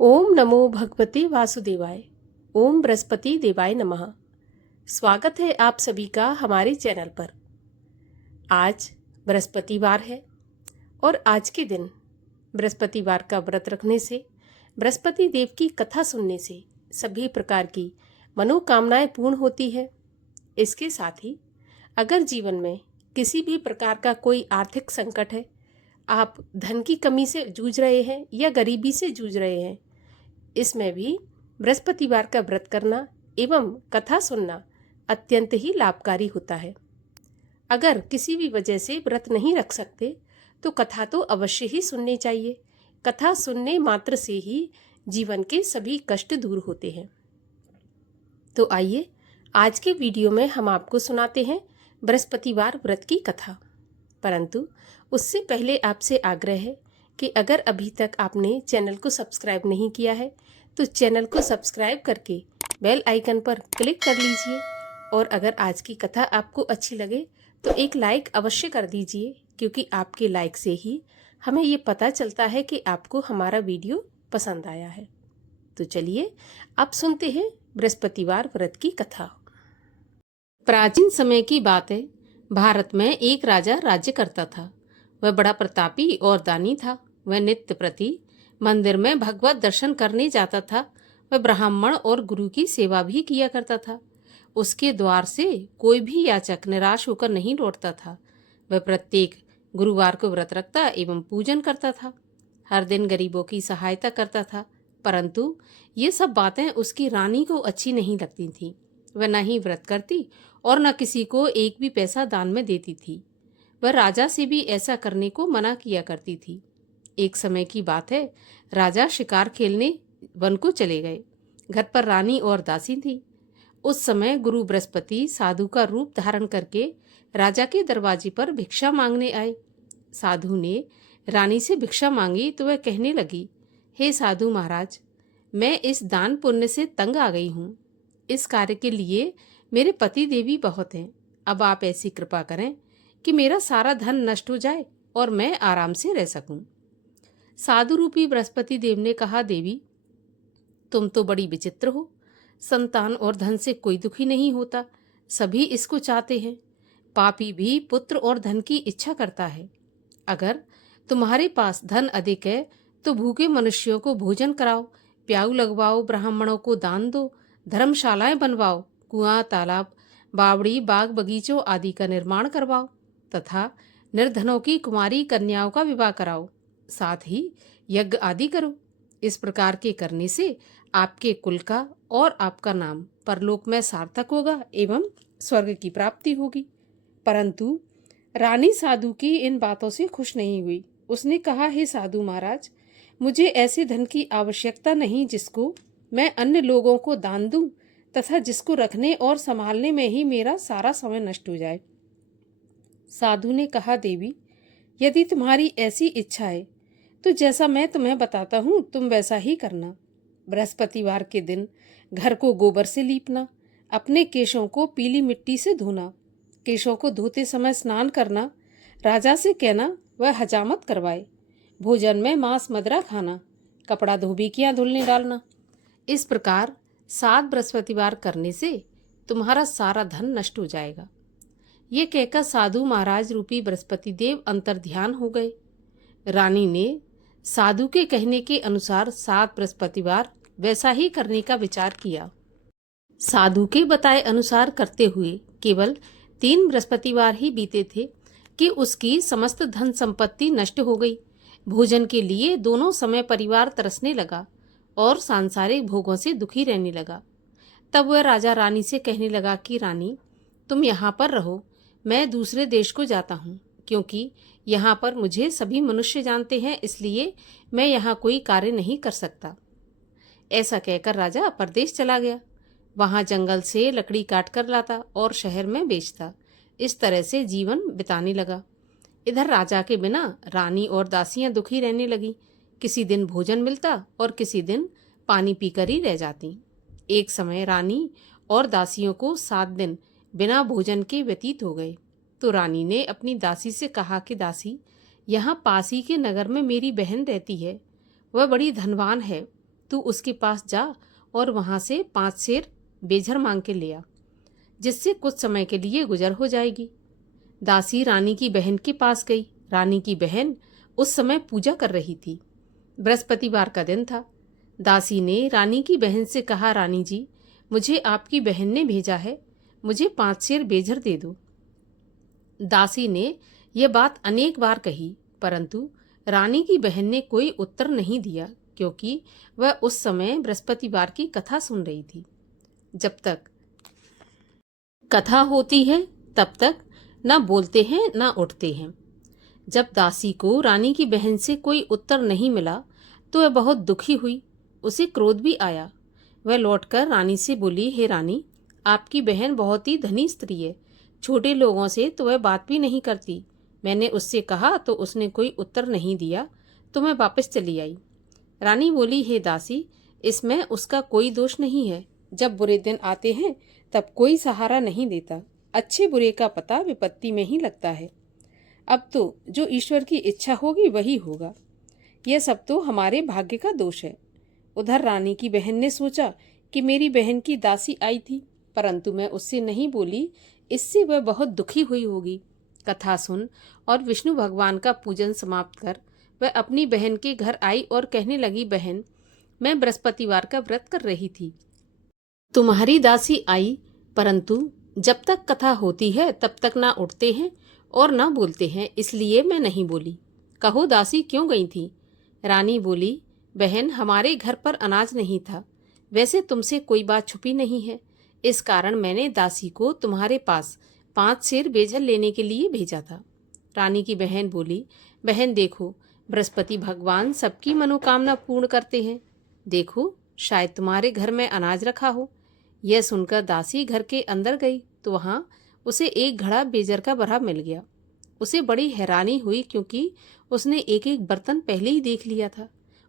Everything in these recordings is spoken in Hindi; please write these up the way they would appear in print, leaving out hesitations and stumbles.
ओम नमो भगवते वासुदेवाय। ओम बृहस्पति देवाय नमः। स्वागत है आप सभी का हमारे चैनल पर। आज बृहस्पतिवार है और आज के दिन बृहस्पतिवार का व्रत रखने से, बृहस्पति देव की कथा सुनने से सभी प्रकार की मनोकामनाएं पूर्ण होती है। इसके साथ ही अगर जीवन में किसी भी प्रकार का कोई आर्थिक संकट है, आप धन की कमी से जूझ रहे हैं या गरीबी से जूझ रहे हैं, इसमें भी बृहस्पतिवार का व्रत करना एवं कथा सुनना अत्यंत ही लाभकारी होता है। अगर किसी भी वजह से व्रत नहीं रख सकते तो कथा तो अवश्य ही सुननी चाहिए। कथा सुनने मात्र से ही जीवन के सभी कष्ट दूर होते हैं। तो आइए आज के वीडियो में हम आपको सुनाते हैं बृहस्पतिवार व्रत की कथा। परंतु उससे पहले आपसे आग्रह है कि अगर अभी तक आपने चैनल को सब्सक्राइब नहीं किया है तो चैनल को सब्सक्राइब करके बेल आइकन पर क्लिक कर लीजिए। और अगर आज की कथा आपको अच्छी लगे तो एक लाइक अवश्य कर दीजिए, क्योंकि आपके लाइक से ही हमें ये पता चलता है कि आपको हमारा वीडियो पसंद आया है। तो चलिए अब सुनते हैं बृहस्पतिवार व्रत की कथा। प्राचीन समय की बात है। भारत में एक राजा राज्य करता था। वह बड़ा प्रतापी और दानी था। वह नित्य प्रति मंदिर में भगवत दर्शन करने जाता था। वह ब्राह्मण और गुरु की सेवा भी किया करता था। उसके द्वार से कोई भी याचक निराश होकर नहीं लौटता था। वह प्रत्येक गुरुवार को व्रत रखता एवं पूजन करता था। हर दिन गरीबों की सहायता करता था। परंतु ये सब बातें उसकी रानी को अच्छी नहीं लगती थीं। वह न ही व्रत करती और न किसी को एक भी पैसा दान में देती थी। वह राजा से भी ऐसा करने को मना किया करती थी। एक समय की बात है, राजा शिकार खेलने वन को चले गए। घर पर रानी और दासी थी। उस समय गुरु बृहस्पति साधु का रूप धारण करके राजा के दरवाजे पर भिक्षा मांगने आए। साधु ने रानी से भिक्षा मांगी तो वह कहने लगी, हे साधु महाराज, मैं इस दान पुण्य से तंग आ गई हूँ। इस कार्य के लिए मेरे पति देवी बहुत हैं। अब आप ऐसी कृपा करें कि मेरा सारा धन नष्ट हो जाए और मैं आराम से रह सकूं। साधु रूपी बृहस्पति देव ने कहा, देवी, तुम तो बड़ी विचित्र हो। संतान और धन से कोई दुखी नहीं होता, सभी इसको चाहते हैं। पापी भी पुत्र और धन की इच्छा करता है। अगर तुम्हारे पास धन अधिक है तो भूखे मनुष्यों को भोजन कराओ, प्याऊ लगवाओ, ब्राह्मणों को दान दो, धर्मशालाएं बनवाओ, कुआं, तालाब, बावड़ी, बाग बगीचों आदि का निर्माण करवाओ तथा निर्धनों की कुमारी कन्याओं का विवाह कराओ। साथ ही यज्ञ आदि करो। इस प्रकार के करने से आपके कुल का और आपका नाम परलोक में सार्थक होगा एवं स्वर्ग की प्राप्ति होगी। परंतु रानी साधु की इन बातों से खुश नहीं हुई। उसने कहा, हे साधु महाराज, मुझे ऐसे धन की आवश्यकता नहीं जिसको मैं अन्य लोगों को दान दूं तथा जिसको रखने और संभालने में ही मेरा सारा समय नष्ट हो जाए। साधु ने कहा, देवी, यदि तुम्हारी ऐसी इच्छा है तो जैसा मैं तुम्हें बताता हूँ तुम वैसा ही करना। बृहस्पतिवार के दिन घर को गोबर से लीपना, अपने केशों को पीली मिट्टी से धोना, केशों को धोते समय स्नान करना, राजा से कहना वह हजामत करवाए, भोजन में मांस मदिरा खाना, कपड़ा धोबिकियां धुलने डालना। इस प्रकार 7 बृहस्पतिवार करने से तुम्हारा सारा धन नष्ट हो जाएगा। ये कहकर साधु महाराज रूपी बृहस्पति देव अंतर्ध्यान हो गए। रानी ने साधु के कहने के अनुसार 7 बृहस्पतिवार वैसा ही करने का विचार किया। साधु के बताए अनुसार करते हुए केवल 3 बृहस्पतिवार ही बीते थे कि उसकी समस्त धन संपत्ति नष्ट हो गई। भोजन के लिए दोनों समय परिवार तरसने लगा और सांसारिक भोगों से दुखी रहने लगा। तब वह राजा रानी से कहने लगा कि रानी, तुम यहाँ पर रहो, मैं दूसरे देश को जाता हूँ, क्योंकि यहाँ पर मुझे सभी मनुष्य जानते हैं, इसलिए मैं यहाँ कोई कार्य नहीं कर सकता। ऐसा कहकर राजा परदेश चला गया। वहाँ जंगल से लकड़ी काट कर लाता और शहर में बेचता। इस तरह से जीवन बिताने लगा। इधर राजा के बिना रानी और दासियां दुखी रहने लगी। किसी दिन भोजन मिलता और किसी दिन पानी पीकर ही रह जाती। एक समय रानी और दासियों को 7 दिन बिना भोजन के व्यतीत हो गए। तो रानी ने अपनी दासी से कहा कि दासी, यहाँ पास ही के नगर में मेरी बहन रहती है। वह बड़ी धनवान है। तू उसके पास जा और वहां से 5 सेर बेझर मांग के ले आ, जिससे कुछ समय के लिए गुजर हो जाएगी। दासी रानी की बहन के पास गई। रानी की बहन उस समय पूजा कर रही थी। बृहस्पतिवार का दिन था। दासी ने रानी की बहन से कहा, रानी जी, मुझे आपकी बहन ने भेजा है, मुझे 5 सेर बेझर दे दो। दासी ने यह बात अनेक बार कही, परंतु रानी की बहन ने कोई उत्तर नहीं दिया, क्योंकि वह उस समय बृहस्पतिवार की कथा सुन रही थी। जब तक कथा होती है तब तक न बोलते हैं न उठते हैं। जब दासी को रानी की बहन से कोई उत्तर नहीं मिला तो वह बहुत दुखी हुई। उसे क्रोध भी आया। वह लौटकर रानी से बोली, हे रानी, आपकी बहन बहुत ही धनी स्त्री है, छोटे लोगों से तो वह बात भी नहीं करती। मैंने उससे कहा तो उसने कोई उत्तर नहीं दिया, तो मैं वापस चली आई। रानी बोली, हे दासी, इसमें उसका कोई दोष नहीं है। जब बुरे दिन आते हैं तब कोई सहारा नहीं देता। अच्छे बुरे का पता विपत्ति में ही लगता है। अब तो जो ईश्वर की इच्छा होगी वही होगा। यह सब तो हमारे भाग्य का दोष है। उधर रानी की बहन ने सोचा कि मेरी बहन की दासी आई थी, परंतु मैं उससे नहीं बोली, इससे वह बहुत दुखी हुई होगी। कथा सुन और विष्णु भगवान का पूजन समाप्त कर वह अपनी बहन के घर आई और कहने लगी, बहन, मैं बृहस्पतिवार का व्रत कर रही थी। तुम्हारी दासी आई, परंतु जब तक कथा होती है तब तक ना उठते हैं और ना बोलते हैं, इसलिए मैं नहीं बोली। कहो दासी क्यों गई थी? रानी बोली, बहन, हमारे घर पर अनाज नहीं था। वैसे तुमसे कोई बात छुपी नहीं है, इस कारण मैंने दासी को तुम्हारे पास 5 सेर बेझर लेने के लिए भेजा था। रानी की बहन बोली, बहन देखो, बृहस्पति भगवान सबकी मनोकामना पूर्ण करते हैं। देखो, शायद तुम्हारे घर में अनाज रखा हो। यह सुनकर दासी घर के अंदर गई तो वहां उसे एक घड़ा बेजर का भरा मिल गया। उसे बड़ी हैरानी हुई, क्योंकि उसने एक एक बर्तन पहले ही देख लिया था।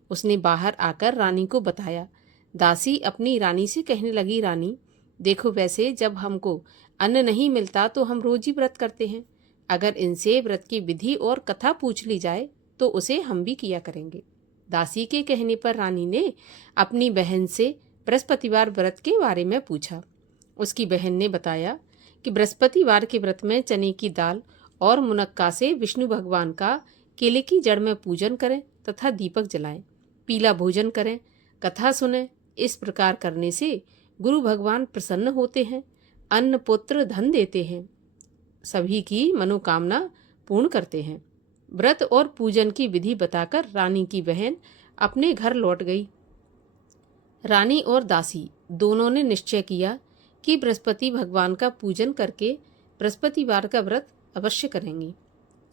उसने बाहर आकर रानी को बताया। दासी अपनी रानी से कहने लगी, रानी देखो, वैसे जब हमको अन्न नहीं मिलता तो हम रोज ही व्रत करते हैं। अगर इनसे व्रत की विधि और कथा पूछ ली जाए तो उसे हम भी किया करेंगे। दासी के कहने पर रानी ने अपनी बहन से बृहस्पतिवार व्रत के बारे में पूछा। उसकी बहन ने बताया कि बृहस्पतिवार के व्रत में चने की दाल और मुनक्का से विष्णु भगवान का केले की जड़ में पूजन करें तथा दीपक जलाएं, पीला भोजन करें, कथा सुनें। इस प्रकार करने से गुरु भगवान प्रसन्न होते हैं, अन्न पुत्र धन देते हैं, सभी की मनोकामना पूर्ण करते हैं। व्रत और पूजन की विधि बताकर रानी की बहन अपने घर लौट गई। रानी और दासी दोनों ने निश्चय किया कि बृहस्पति भगवान का पूजन करके बृहस्पतिवार का व्रत अवश्य करेंगे।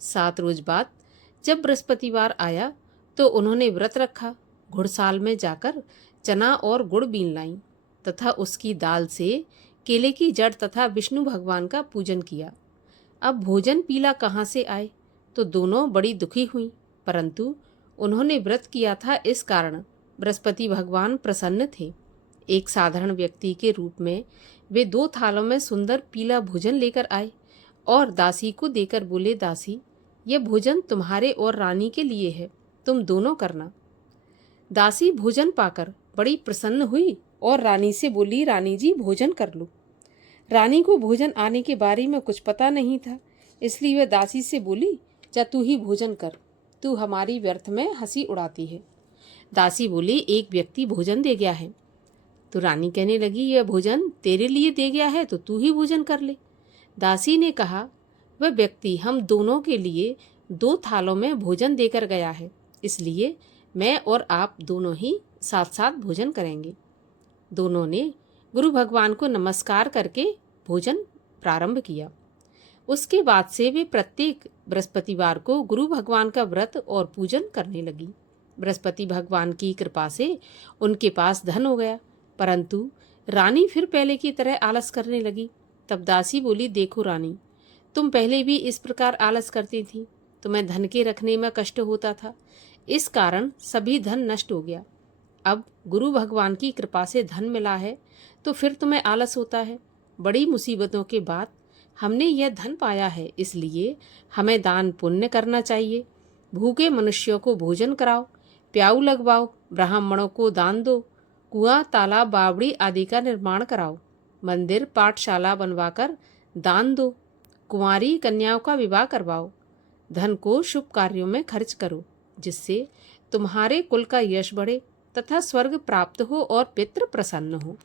7 रोज बाद जब बृहस्पतिवार आया तो उन्होंने व्रत रखा। घुड़साल में जाकर चना और गुड़ बीन लाई तथा उसकी दाल से केले की जड़ तथा विष्णु भगवान का पूजन किया। अब भोजन पीला कहाँ से आए, तो दोनों बड़ी दुखी हुई, परंतु उन्होंने व्रत किया था, इस कारण बृहस्पति भगवान प्रसन्न थे। एक साधारण व्यक्ति के रूप में वे 2 थालों में सुंदर पीला भोजन लेकर आए और दासी को देकर बोले, दासी, यह भोजन तुम्हारे और रानी के लिए है, तुम दोनों करना। दासी भोजन पाकर बड़ी प्रसन्न हुई और रानी से बोली, रानी जी भोजन कर लो। रानी को भोजन आने के बारे में कुछ पता नहीं था, इसलिए वह दासी से बोली, जा तू ही भोजन कर, तू हमारी व्यर्थ में हंसी उड़ाती है। दासी बोली, एक व्यक्ति भोजन दे गया है। तो रानी कहने लगी, यह भोजन तेरे लिए दे गया है तो तू ही भोजन कर ले। दासी ने कहा, वह व्यक्ति हम दोनों के लिए 2 थालों में भोजन देकर गया है, इसलिए मैं और आप दोनों ही साथ साथ भोजन करेंगे। दोनों ने गुरु भगवान को नमस्कार करके भोजन प्रारंभ किया। उसके बाद से वे प्रत्येक बृहस्पतिवार को गुरु भगवान का व्रत और पूजन करने लगी। बृहस्पति भगवान की कृपा से उनके पास धन हो गया, परंतु रानी फिर पहले की तरह आलस करने लगी। तब दासी बोली, देखो रानी, तुम पहले भी इस प्रकार आलस करती थी, तुम्हें धन के रखने में कष्ट होता था, इस कारण सभी धन नष्ट हो गया। अब गुरु भगवान की कृपा से धन मिला है तो फिर तुम्हें आलस होता है। बड़ी मुसीबतों के बाद हमने यह धन पाया है, इसलिए हमें दान पुण्य करना चाहिए। भूखे मनुष्यों को भोजन कराओ, प्याऊ लगवाओ, ब्राह्मणों को दान दो, कुआं, तालाब, बावड़ी आदि का निर्माण कराओ, मंदिर, पाठशाला बनवाकर दान दो, कुंवारी कन्याओं का विवाह करवाओ, धन को शुभ कार्यों में खर्च करो, जिससे तुम्हारे कुल का यश बढ़े तथा स्वर्ग प्राप्त हो और पितृ प्रसन्न हो।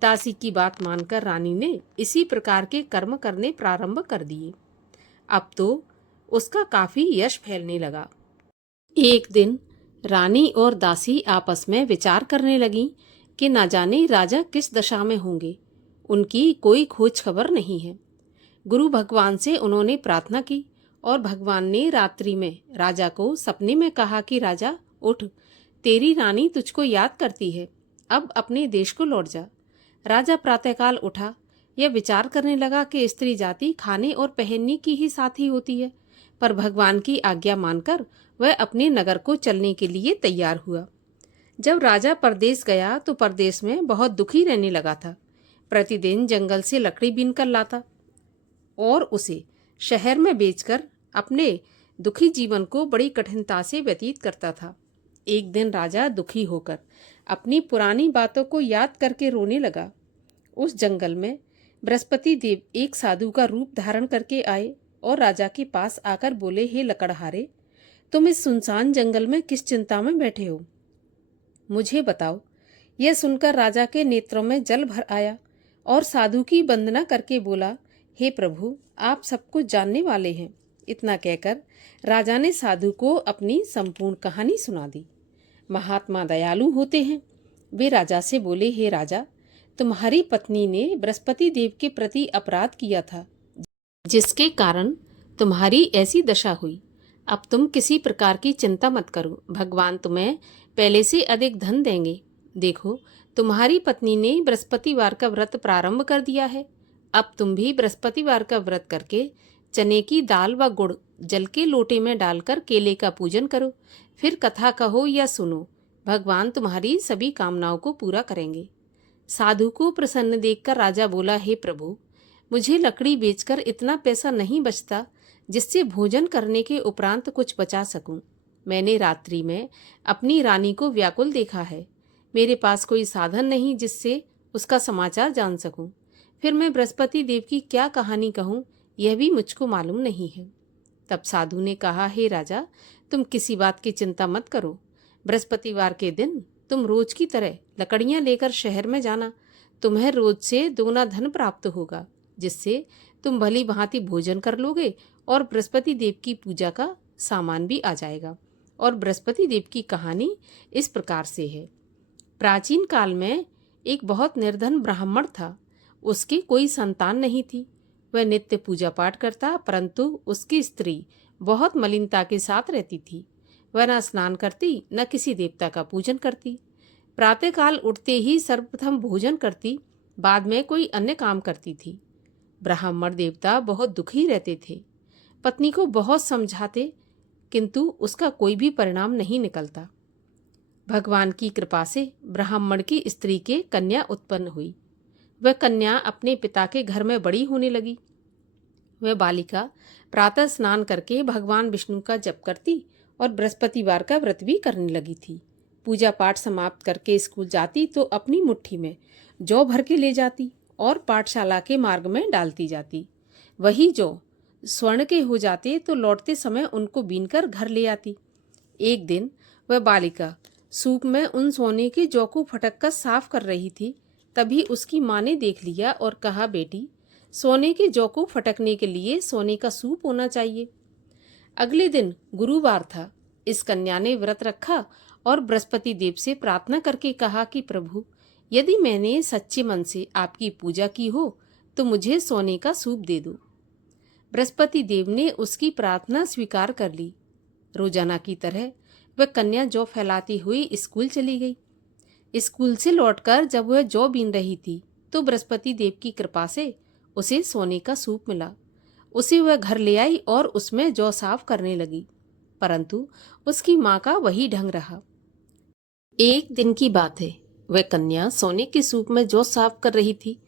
दासी की बात मानकर रानी ने इसी प्रकार के कर्म करने प्रारंभ कर दिए। अब तो उसका काफी यश फैलने लगा। एक दिन रानी और दासी आपस में विचार करने लगी कि न जाने राजा किस दशा में होंगे, उनकी कोई खोज खबर नहीं है। गुरु भगवान से उन्होंने प्रार्थना की और भगवान ने रात्रि में राजा को सपने में कहा कि राजा उठ, तेरी रानी तुझको याद करती है, अब अपने देश को लौट जा। राजा प्रातःकाल उठा, यह विचार करने लगा कि स्त्री जाति खाने और पहनने की ही साथी होती है, पर भगवान की आज्ञा मानकर वह अपने नगर को चलने के लिए तैयार हुआ। जब राजा परदेश गया तो परदेश में बहुत दुखी रहने लगा था। प्रतिदिन जंगल से लकड़ी बीन कर लाता और उसे शहर में बेचकर अपने दुखी जीवन को बड़ी कठिनता से व्यतीत करता था। एक दिन राजा दुखी होकर अपनी पुरानी बातों को याद करके रोने लगा। उस जंगल में बृहस्पति देव एक साधु का रूप धारण करके आए और राजा के पास आकर बोले, हे लकड़हारे, तुम इस सुनसान जंगल में किस चिंता में बैठे हो, मुझे बताओ। यह सुनकर राजा के नेत्रों में जल भर आया और साधु की वंदना करके बोला, हे प्रभु, आप सब कुछ जानने वाले हैं। इतना कहकर राजा ने साधु को अपनी संपूर्ण कहानी सुना दी। महात्मा दयालु होते हैं। वे राजा से बोले, हे राजा, तुम्हारी पत्नी ने बृहस्पति देव के प्रति अपराध किया था, जिसके कारण तुम्हारी ऐसी दशा हुई। अब तुम किसी प्रकार की चिंता मत करो, भगवान तुम्हें पहले से अधिक धन देंगे। देखो, तुम्हारी पत्नी ने बृहस्पतिवार का व्रत प्रारंभ कर दिया है। अब तुम भी बृहस्पतिवार का व्रत करके चने की दाल व गुड़ जल के लोटे में डालकर केले का पूजन करो, फिर कथा कहो या सुनो, भगवान तुम्हारी सभी कामनाओं को पूरा करेंगे। साधु को प्रसन्न देखकर राजा बोला, हे प्रभु, मुझे लकड़ी बेचकर इतना पैसा नहीं बचता जिससे भोजन करने के उपरांत कुछ बचा सकूं। मैंने रात्रि में अपनी रानी को व्याकुल देखा है। मेरे पास कोई साधन नहीं जिससे उसका समाचार जान सकूं। फिर मैं बृहस्पति देव की क्या कहानी कहूं, यह भी मुझको मालूम नहीं है। तब साधु ने कहा, हे राजा, तुम किसी बात की चिंता मत करो। बृहस्पतिवार के दिन तुम रोज की तरह लकड़ियां लेकर शहर में जाना। तुम्हें रोज से दोगुना धन प्राप्त होगा, जिससे तुम भली भांति भोजन कर लोगे और बृहस्पति देव की पूजा का सामान भी आ जाएगा। और बृहस्पति देव की कहानी इस प्रकार से है। प्राचीन काल में एक बहुत निर्धन ब्राह्मण था। उसकी कोई संतान नहीं थी। वह नित्य पूजा पाठ करता, परंतु उसकी स्त्री बहुत मलिनता के साथ रहती थी। वह न स्नान करती, न किसी देवता का पूजन करती। प्रातःकाल उठते ही सर्वप्रथम भोजन करती, बाद में कोई अन्य काम करती थी। ब्राह्मण देवता बहुत दुखी रहते थे। पत्नी को बहुत समझाते, किंतु उसका कोई भी परिणाम नहीं निकलता। भगवान की कृपा से ब्राह्मण की स्त्री के कन्या उत्पन्न हुई। वह कन्या अपने पिता के घर में बड़ी होने लगी। वह बालिका प्रातः स्नान करके भगवान विष्णु का जप करती और बृहस्पतिवार का व्रत भी करने लगी थी। पूजा पाठ समाप्त करके स्कूल जाती तो अपनी मुट्ठी में जौ भर के ले जाती और पाठशाला के मार्ग में डालती जाती। वही जौ स्वर्ण के हो जाते तो लौटते समय उनको बीनकर घर ले आती। एक दिन वह बालिका सूप में उन सोने के जौ को फटक कर साफ कर रही थी। तभी उसकी माँ ने देख लिया और कहा, बेटी, सोने के जौ को फटकने के लिए सोने का सूप होना चाहिए। अगले दिन गुरुवार था। इस कन्या ने व्रत रखा और बृहस्पति देव से प्रार्थना करके कहा कि प्रभु, यदि मैंने सच्चे मन से आपकी पूजा की हो तो मुझे सोने का सूप दे दो। बृहस्पति देव ने उसकी प्रार्थना स्वीकार कर ली। रोजाना की तरह वह कन्या जौ फैलाती हुई स्कूल चली गई। स्कूल से लौटकर जब वह जौ बीन रही थी तो बृहस्पति देव की कृपा से उसे सोने का सूप मिला। उसे वह घर ले आई और उसमें जौ साफ करने लगी, परंतु उसकी माँ का वही ढंग रहा। एक दिन की बात है, वह कन्या सोने के सूप में जौ साफ कर रही थी।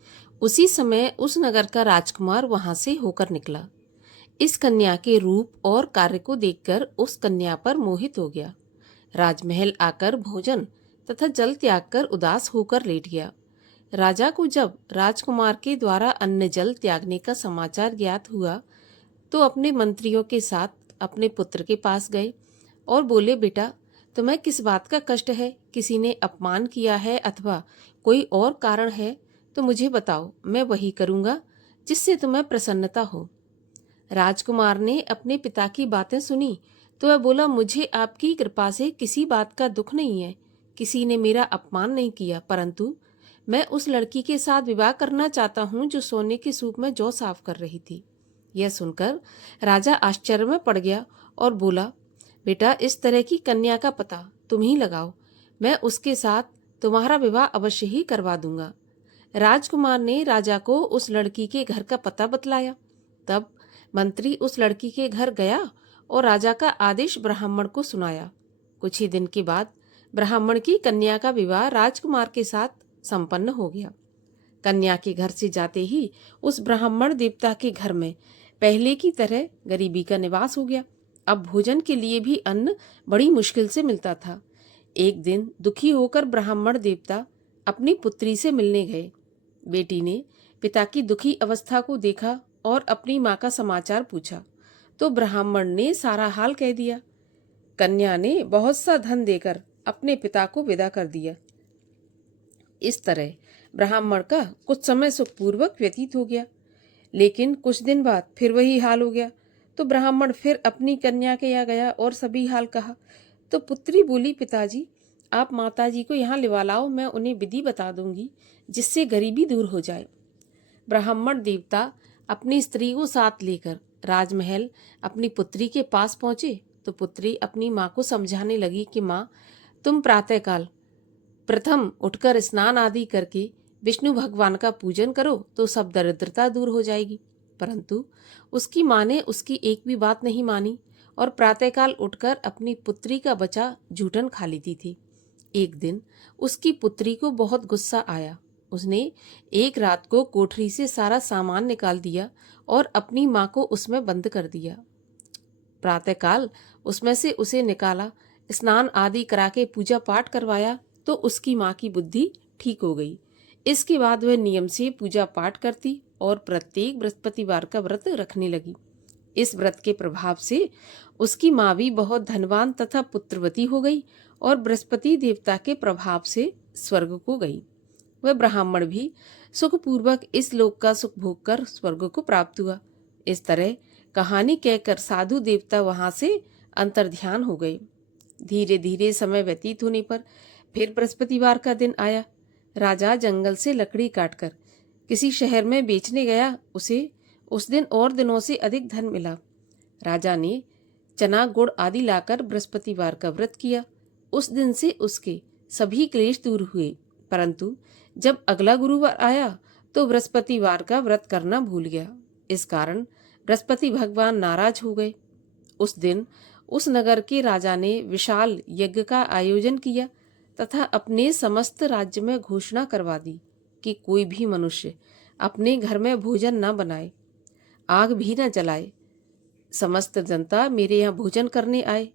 उसी समय उस नगर का राजकुमार वहां से होकर निकला। इस कन्या के रूप और कार्य को देखकर उस कन्या पर मोहित हो गया। राजमहल आकर भोजन तथा जल त्याग कर उदास होकर लेट गया। राजा को जब राजकुमार के द्वारा अन्न जल त्यागने का समाचार ज्ञात हुआ तो अपने मंत्रियों के साथ अपने पुत्र के पास गए और बोले, बेटा, तुम्हें किस बात का कष्ट है? किसी ने अपमान किया है अथवा कोई और कारण है तो मुझे बताओ, मैं वही करूँगा जिससे तुम्हें प्रसन्नता हो। राजकुमार ने अपने पिता की बातें सुनी तो वह बोला, मुझे आपकी कृपा से किसी बात का दुख नहीं है। किसी ने मेरा अपमान नहीं किया, परंतु मैं उस लड़की के साथ विवाह करना चाहता हूँ जो सोने के सूप में जौ साफ कर रही थी। यह सुनकर राजा आश्चर्य में पड़ गया और बोला, बेटा, इस तरह की कन्या का पता तुम ही लगाओ, मैं उसके साथ तुम्हारा विवाह अवश्य ही करवा दूंगा। राजकुमार ने राजा को उस लड़की के घर का पता बतलाया। तब मंत्री उस लड़की के घर गया और राजा का आदेश ब्राह्मण को सुनाया। कुछ ही दिन के बाद ब्राह्मण की कन्या का विवाह राजकुमार के साथ संपन्न हो गया। कन्या के घर से जाते ही उस ब्राह्मण देवता के घर में पहले की तरह गरीबी का निवास हो गया। अब भोजन के लिए भी अन्न बड़ी मुश्किल से मिलता था। एक दिन दुखी होकर ब्राह्मण देवता अपनी पुत्री से मिलने गए। बेटी ने पिता की दुखी अवस्था को देखा और अपनी माँ का समाचार पूछा तो ब्राह्मण ने सारा हाल कह दिया। कन्या ने बहुत सा धन देकर अपने पिता को विदा कर दिया। इस तरह ब्राह्मण का कुछ समय सुखपूर्वक व्यतीत हो गया, लेकिन कुछ दिन बाद फिर वही हाल हो गया। तो ब्राह्मण फिर अपनी कन्या के यहाँ गया और सभी हाल कहा। तो पुत्री बोली, पिताजी, आप माताजी को यहाँ लिवा लाओ, मैं उन्हें विधि बता दूंगी जिससे गरीबी दूर हो जाए। ब्राह्मण देवता अपनी स्त्री को साथ लेकर राजमहल अपनी पुत्री के पास पहुंचे तो पुत्री अपनी माँ को समझाने लगी कि माँ, तुम प्रातःकाल प्रथम उठकर स्नान आदि करके विष्णु भगवान का पूजन करो तो सब दरिद्रता दूर हो जाएगी। परंतु उसकी माँ ने उसकी एक भी बात नहीं मानी और प्रातःकाल उठकर अपनी पुत्री का बचा जूठन खा लेती थी। एक दिन उसकी पुत्री को बहुत गुस्सा आया। उसने एक रात को कोठरी से सारा सामान निकाल दिया और अपनी माँ को उसमें बंद कर दिया। प्रातःकाल उसमें से उसे निकाला, स्नान आदि करा के पूजा पाठ करवाया तो उसकी माँ की बुद्धि ठीक हो गई। इसके बाद वह नियम से पूजा पाठ करती और प्रत्येक बृहस्पतिवार का व्रत रखने लगी। इस व्रत के प्रभाव से उसकी माँ भी बहुत धनवान तथा पुत्रवती हो गई और बृहस्पति देवता के प्रभाव से स्वर्ग को गई। वह ब्राह्मण भी सुखपूर्वक इस लोक का सुख भोग कर स्वर्ग को प्राप्त हुआ। इस तरह कहानी कहकर साधु देवता वहां से अंतर्ध्यान हो गए। धीरे धीरे समय व्यतीत होने पर फिर बृहस्पतिवार का दिन आया। राजा जंगल से लकड़ी काटकर किसी शहर में बेचने गया। उसे उस दिन और दिनों से अधिक धन मिला। राजा ने चना गुड़ आदि लाकर बृहस्पतिवार का व्रत किया। उस दिन से उसके सभी क्लेश दूर हुए। परंतु जब अगला गुरुवार आया तो बृहस्पतिवार का व्रत करना भूल गया। इस कारण बृहस्पति भगवान नाराज हो गए। उस दिन उस नगर के राजा ने विशाल यज्ञ का आयोजन किया तथा अपने समस्त राज्य में घोषणा करवा दी कि कोई भी मनुष्य अपने घर में भोजन न बनाए, आग भी न जलाए। समस्त जनता मेरे यहाँ भोजन करने आए।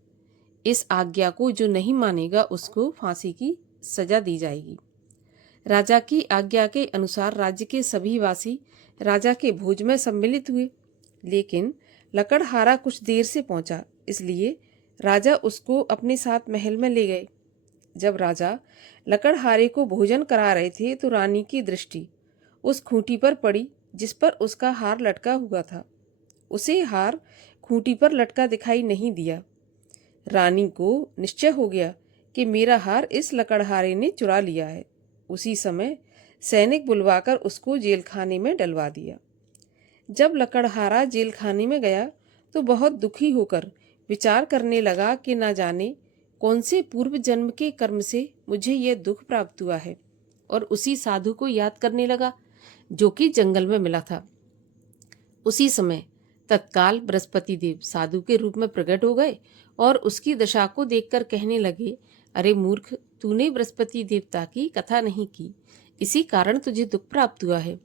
इस आज्ञा को जो नहीं मानेगा उसको फांसी की सजा दी जाएगी। राजा की आज्ञा के अनुसार राज्य के सभी वासी राजा के भोज में सम्मिलित हुए, लेकिन लकड़हारा कुछ देर से पहुंचा, इसलिए राजा उसको अपने साथ महल में ले गए। जब राजा लकड़हारे को भोजन करा रहे थे तो रानी की दृष्टि उस खूंटी पर पड़ी जिस पर उसका हार लटका हुआ था। उसे हार खूंटी पर लटका दिखाई नहीं दिया। रानी को निश्चय हो गया कि मेरा हार इस लकड़हारे ने चुरा लिया है। उसी समय सैनिक बुलवाकर उसको जेल खाने में डलवा दिया। जब लकड़हारा जेल खाने में गया तो बहुत दुखी होकर विचार करने लगा कि न जाने कौन से पूर्व जन्म के कर्म से मुझे यह दुख प्राप्त हुआ है, और उसी साधु को याद करने लगा जो कि जंगल में मिला था। उसी समय तत्काल बृहस्पति देव साधु के रूप में प्रकट हो गए और उसकी दशा को देखकर कहने लगे, अरे मूर्ख, तूने बृहस्पति देवता की कथा नहीं की, इसी कारण तुझे दुख प्राप्त हुआ है।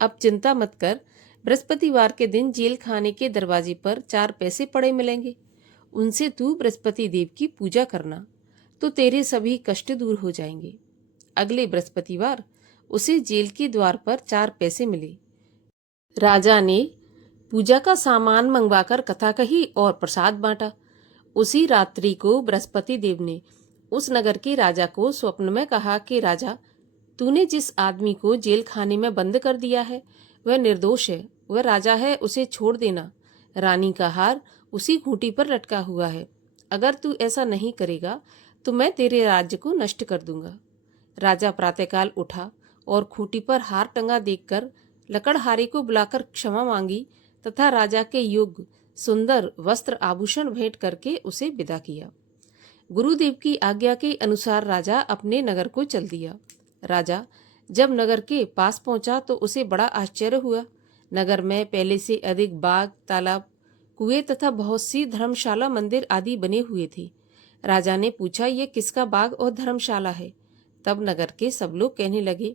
अब चिंता मत कर, बृहस्पतिवार के दिन जेल खाने के दरवाजे पर 4 पैसे पड़े मिलेंगे, उनसे तू बृहस्पति देव की पूजा करना। तो तेरे सभी कष्ट दूर हो जाएंगे। अगले बृहस्पतिवार उसे जेल के द्वार पर 4 पैसे मिले। राजा ने पूजा का सामान मंगवाकर कथा कही और प्रसाद बांटा। उसी रात्रि को बृहस्पति देव ने उस नगर के राजा को स्वप्न में कहा कि राजा, तूने जिस आदमी को जेल खाने में बंद कर दिया है वह निर्दोष है, वह राजा है, उसे छोड़ देना। रानी का हार उसी खूंटी पर लटका हुआ है। अगर तू ऐसा नहीं करेगा तो मैं तेरे राज्य को नष्ट कर दूंगा। राजा प्रातःकाल उठा और खूंटी पर हार टंगा देखकर लकड़हारे को बुलाकर क्षमा मांगी तथा राजा के योग्य सुंदर वस्त्र आभूषण भेंट करके उसे विदा किया। गुरुदेव की आज्ञा के अनुसार राजा अपने नगर को चल दिया। राजा जब नगर के पास पहुंचा तो उसे बड़ा आश्चर्य हुआ। नगर में पहले से अधिक बाग, तालाब, कुएं तथा बहुत सी धर्मशाला, मंदिर आदि बने हुए थे। राजा ने पूछा, ये किसका बाग और धर्मशाला है? तब नगर के सब लोग कहने लगे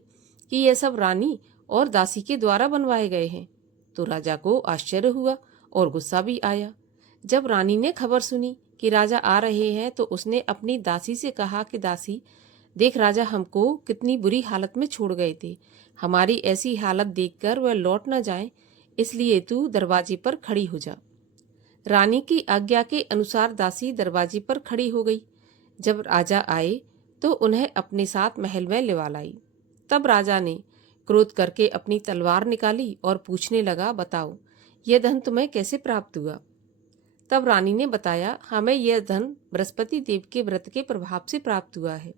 कि यह सब रानी और दासी के द्वारा बनवाए गए हैं। तो राजा को आश्चर्य हुआ और गुस्सा भी आया। जब रानी ने खबर सुनी कि राजा आ रहे हैं तो उसने अपनी दासी से कहा कि दासी, देख, राजा हमको कितनी बुरी हालत में छोड़ गए थे। हमारी ऐसी हालत देखकर वह लौट न जाए, इसलिए तू दरवाजे पर खड़ी हो जा। रानी की आज्ञा के अनुसार दासी दरवाजे पर खड़ी हो गई। जब राजा आए तो उन्हें अपने साथ महल में लिवा लाई। तब राजा ने क्रोध करके अपनी तलवार निकाली और पूछने लगा, बताओ यह धन तुम्हें कैसे प्राप्त हुआ? तब रानी ने बताया, हमें यह धन बृहस्पति देव के व्रत के प्रभाव से प्राप्त हुआ है।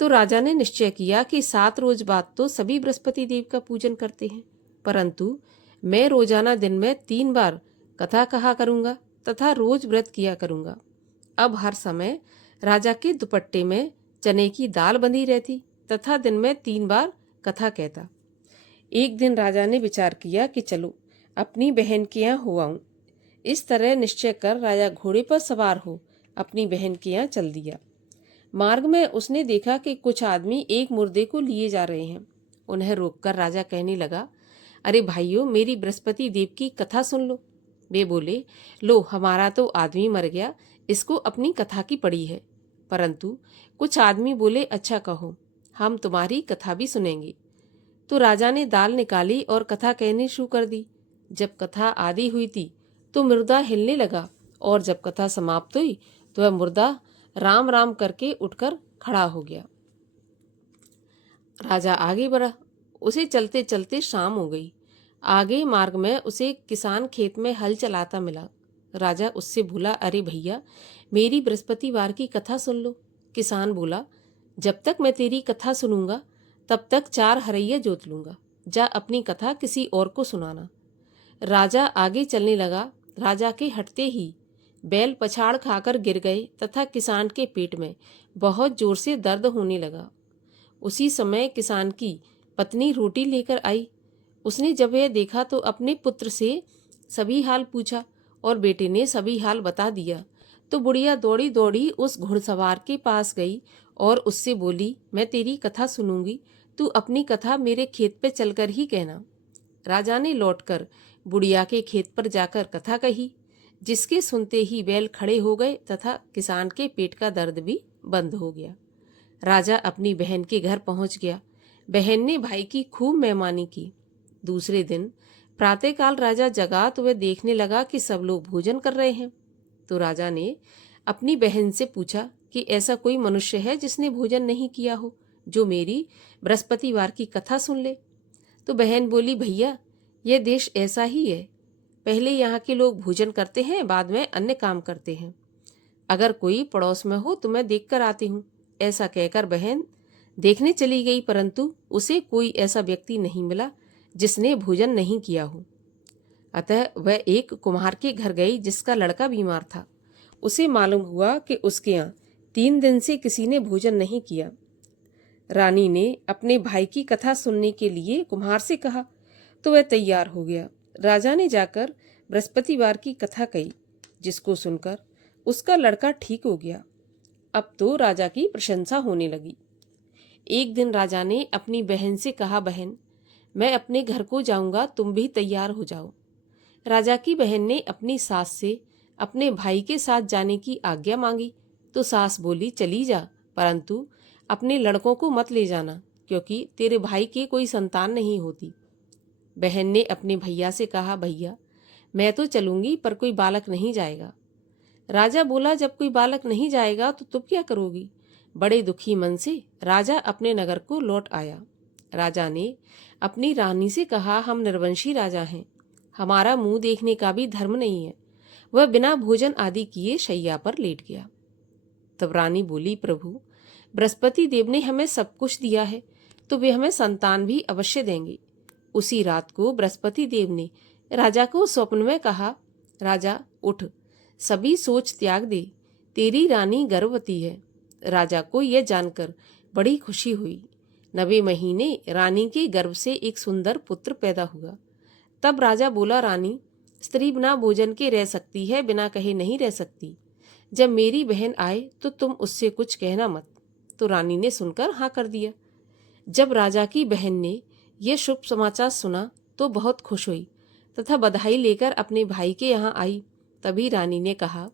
तो राजा ने निश्चय किया कि 7 रोज बाद तो सभी बृहस्पति देव का पूजन करते हैं, परंतु मैं रोजाना दिन में 3 बार कथा कहा करूंगा तथा रोज व्रत किया करूंगा। अब हर समय राजा के दुपट्टे में चने की दाल बंधी रहती तथा दिन में 3 बार कथा कहता। एक दिन राजा ने विचार किया कि चलो अपनी बहन के यहाँ हो आऊं। इस तरह निश्चय कर राजा घोड़े पर सवार हो अपनी बहन के यहाँ चल दिया। मार्ग में उसने देखा कि कुछ आदमी एक मुर्दे को लिए जा रहे हैं। उन्हें रोककर राजा कहने लगा, अरे भाइयों, मेरी बृहस्पति देव की कथा सुन लो। वे बोले, लो, हमारा तो आदमी मर गया, इसको अपनी कथा की पड़ी है। परंतु कुछ आदमी बोले, अच्छा कहो, हम तुम्हारी कथा भी सुनेंगे। तो राजा ने दाल निकाली और कथा कहनी शुरू कर दी। जब कथा आधी हुई थी तो मुर्दा हिलने लगा और जब कथा समाप्त हुई तो वह मुर्दा राम राम करके उठकर खड़ा हो गया। राजा आगे बढ़ा। उसे चलते चलते शाम हो गई। आगे मार्ग में उसे किसान खेत में हल चलाता मिला। राजा उससे बोला, अरे भैया, मेरी बृहस्पतिवार की कथा सुन लो। किसान बोला, जब तक मैं तेरी कथा सुनूंगा तब तक 4 हरैया जोत लूंगा। जा अपनी कथा किसी और को सुनाना। राजा आगे चलने लगा। राजा के हटते ही बैल पछाड़ खाकर गिर गए तथा किसान के पेट में बहुत जोर से दर्द होने लगा। उसी समय किसान की पत्नी रोटी लेकर आई। उसने जब यह देखा तो अपने पुत्र से सभी हाल पूछा और बेटे ने सभी हाल बता दिया। तो बुढ़िया दौड़ी दौड़ी उस घुड़सवार के पास गई और उससे बोली, मैं तेरी कथा सुनूंगी, तू अपनी कथा मेरे खेत पे चलकर ही कहना। राजा ने लौटकर बुढ़िया के खेत पर जाकर कथा कही, जिसके सुनते ही बैल खड़े हो गए तथा किसान के पेट का दर्द भी बंद हो गया। राजा अपनी बहन के घर पहुंच गया। बहन ने भाई की खूब मेहमानी की। दूसरे दिन प्रातःकाल राजा जगा तो वह देखने लगा कि सब लोग भोजन कर रहे हैं। तो राजा ने अपनी बहन से पूछा कि ऐसा कोई मनुष्य है जिसने भोजन नहीं किया हो, जो मेरी बृहस्पतिवार की कथा सुन ले। तो बहन बोली, भैया, यह देश ऐसा ही है। पहले यहाँ के लोग भोजन करते हैं, बाद में अन्य काम करते हैं। अगर कोई पड़ोस में हो तो मैं देख कर आती हूँ। ऐसा कहकर बहन देखने चली गई, परंतु उसे कोई ऐसा व्यक्ति नहीं मिला जिसने भोजन नहीं किया हो। अतः वह एक कुम्हार के घर गई जिसका लड़का बीमार था। उसे मालूम हुआ कि उसके यहाँ 3 दिन से किसी ने भोजन नहीं किया। रानी ने अपने भाई की कथा सुनने के लिए कुम्हार से कहा तो वह तैयार हो गया। राजा ने जाकर बृहस्पतिवार की कथा कही, जिसको सुनकर उसका लड़का ठीक हो गया। अब तो राजा की प्रशंसा होने लगी। एक दिन राजा ने अपनी बहन से कहा, बहन, मैं अपने घर को जाऊंगा, तुम भी तैयार हो जाओ। राजा की बहन ने अपनी सास से अपने भाई के साथ जाने की आज्ञा मांगी। तो सास बोली, चली जा, परंतु अपने लड़कों को मत ले जाना, क्योंकि तेरे भाई की कोई संतान नहीं होती। बहन ने अपने भैया से कहा, भैया मैं तो चलूंगी, पर कोई बालक नहीं जाएगा। राजा बोला, जब कोई बालक नहीं जाएगा तो तुम क्या करोगी? बड़े दुखी मन से राजा अपने नगर को लौट आया। राजा ने अपनी रानी से कहा, हम निर्वंशी राजा हैं, हमारा मुंह देखने का भी धर्म नहीं है। वह बिना भोजन आदि किए शैया पर लेट गया। तब रानी बोली, प्रभु बृहस्पति देव ने हमें सब कुछ दिया है, तो वे हमें संतान भी अवश्य देंगे। उसी रात को बृहस्पति देव ने राजा को स्वप्न में कहा, राजा उठ, सभी सोच त्याग दे, तेरी रानी गर्भवती है। राजा को यह जानकर बड़ी खुशी हुई। 9वें महीने रानी के गर्भ से एक सुंदर पुत्र पैदा हुआ। तब राजा बोला, रानी स्त्री बिना भोजन के रह सकती है, बिना कहे नहीं रह सकती। जब मेरी बहन आए तो तुम उससे कुछ कहना मत। तो रानी ने सुनकर हाँ कर दिया। जब राजा की बहन ने यह शुभ समाचार सुना तो बहुत खुश हुई तथा बधाई लेकर अपने भाई के यहाँ आई। तभी रानी ने कहा,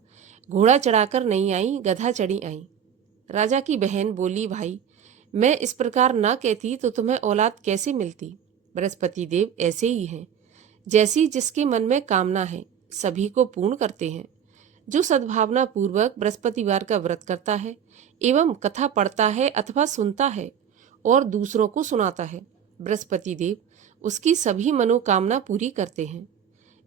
घोड़ा चढ़ाकर नहीं आई, गधा चढ़ी आई। राजा की बहन बोली, भाई मैं इस प्रकार न कहती तो तुम्हें औलाद कैसे मिलती? बृहस्पति देव ऐसे ही हैं, जैसी जिसके मन में कामना है सभी को पूर्ण करते हैं। जो सद्भावना पूर्वक बृहस्पतिवार का व्रत करता है एवं कथा पढ़ता है अथवा सुनता है और दूसरों को सुनाता है, बृहस्पति देव उसकी सभी मनोकामना पूरी करते हैं।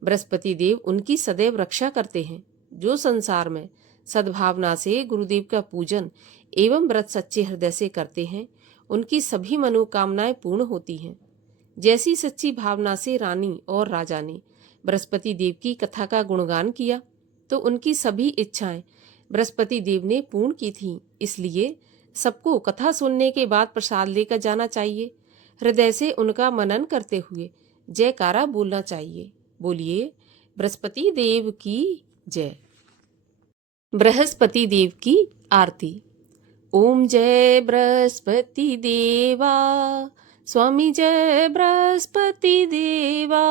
बृहस्पति देव उनकी सदैव रक्षा करते हैं। जो संसार में सद्भावना से गुरुदेव का पूजन एवं व्रत सच्चे हृदय से करते हैं, उनकी सभी मनोकामनाएं पूर्ण होती हैं। जैसी सच्ची भावना से रानी और राजा ने बृहस्पति देव की कथा का गुणगान किया, तो उनकी सभी इच्छाएं बृहस्पति देव ने पूर्ण की थीं। इसलिए सबको कथा सुनने के बाद प्रसाद लेकर जाना चाहिए। हृदय से उनका मनन करते हुए जयकारा बोलना चाहिए। बोलिए बृहस्पति देव की जय। बृहस्पति देव की आरती। ओम जय बृहस्पति देवा, स्वामी जय बृहस्पति देवा।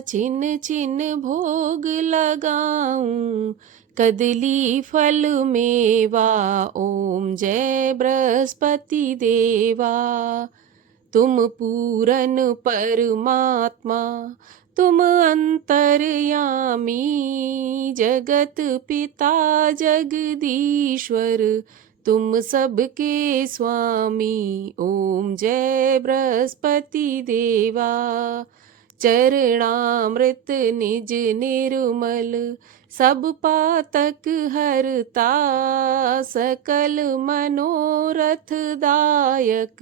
छिन छिन भोग लगाऊं, कदली फल मेवा। ओम जय बृहस्पति देवा। तुम पूरन परमात्मा, तुम अंतर्यामी। जगत पिता जगदीश्वर, तुम सबके स्वामी। ओम जय बृहस्पति देवा। चरणामृत निज निर्मल, सब पातक हरता। सकल मनोरथ दायक,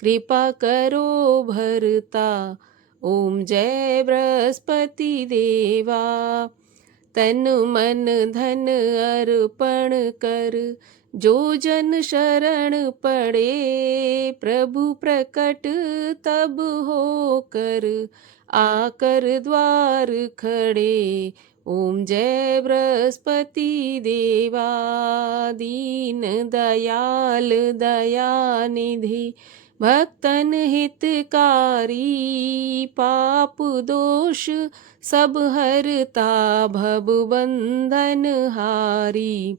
कृपा करो भरता। ओम जय बृहस्पति देवा। तन मन धन अर्पण कर, जो जन शरण पड़े। प्रभु प्रकट तब होकर, आकर द्वार खड़े। ओम जय बृहस्पति देवा। दीन दयाल दयानिधि, भक्तन हितकारी। पाप दोष सब हरता, भव बंधन हारी।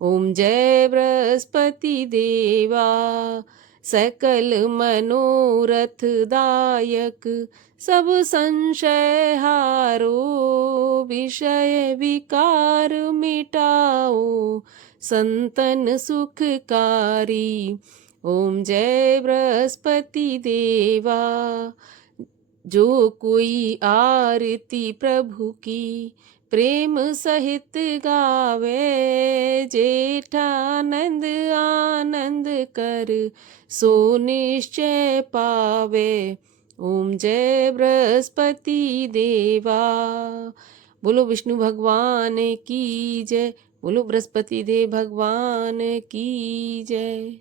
ओम जय बृहस्पति देवा। सकल मनोरथ दायक, सब संशय हारो। विषय विकार मिटाओ, संतन सुखकारी। ओम जय बृहस्पति देवा। जो कोई आरती प्रभु की, प्रेम सहित गावे। जेठानंद आनंद कर, सो निश्चय पावे। ओम जय बृहस्पति देवा। बोलो विष्णु भगवान की जय। बोलो बृहस्पति देव भगवान की जय।